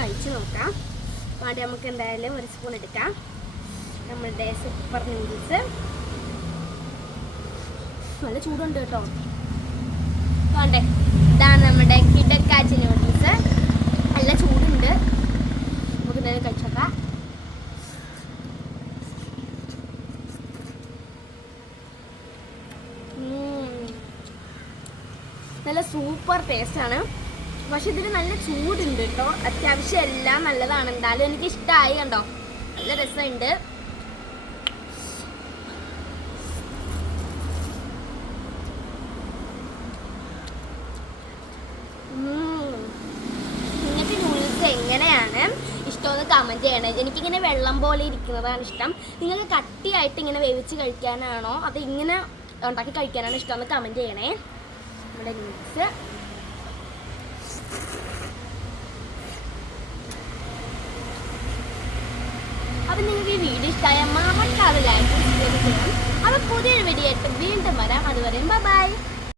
കഴിച്ച് നോക്കാം. വേണ്ടി നമുക്ക് എന്തായാലും ഒരു സ്പൂൺ എടുക്കാം. നമ്മളുടെ സൂപ്പർ നൂഡിൽസ് നല്ല ചൂടുണ്ട് കേട്ടോ. വേണ്ടേ, ഇതാണ് നമ്മുടെ കിടക്കാച്ചി നൂഡിൽസ്. നല്ല ചൂടുണ്ട്. നമുക്ക് എന്തായാലും കഴിച്ചോക്കാം. നല്ല സൂപ്പർ ടേസ്റ്റാണ്. പക്ഷെ ഇതിൽ നല്ല ചൂടുണ്ട് കേട്ടോ. അത്യാവശ്യം എല്ലാം നല്ലതാണ്. എന്തായാലും എനിക്ക് ഇഷ്ടമായി. കണ്ടോ, നല്ല രസമുണ്ട്. നിങ്ങൾക്ക് നൂഡിൽസ് എങ്ങനെയാണ് ഇഷ്ടമെന്ന് കമൻറ്റ് ചെയ്യണേ. എനിക്കിങ്ങനെ വെള്ളം പോലെ ഇരിക്കുന്നതാണ് ഇഷ്ടം. നിങ്ങൾക്ക് കട്ടിയായിട്ട് ഇങ്ങനെ വേവിച്ച് കഴിക്കാനാണോ അത് ഇങ്ങനെ ഉണ്ടാക്കി കഴിക്കാനാണ് ഇഷ്ടമെന്ന് കമൻറ്റ് ചെയ്യണേ. നമ്മുടെ നൂഡിൽസ് അപ്പം നിങ്ങൾക്ക് ഈ വീഡിയോ ഇഷ്ടമായ മറക്കാതെ ലൈക്ക് ചെയ്യണം. അപ്പോൾ പുതിയൊരു വീഡിയോ ആയിട്ട് വീണ്ടും വരാം. അതുവരെയും ബൈ.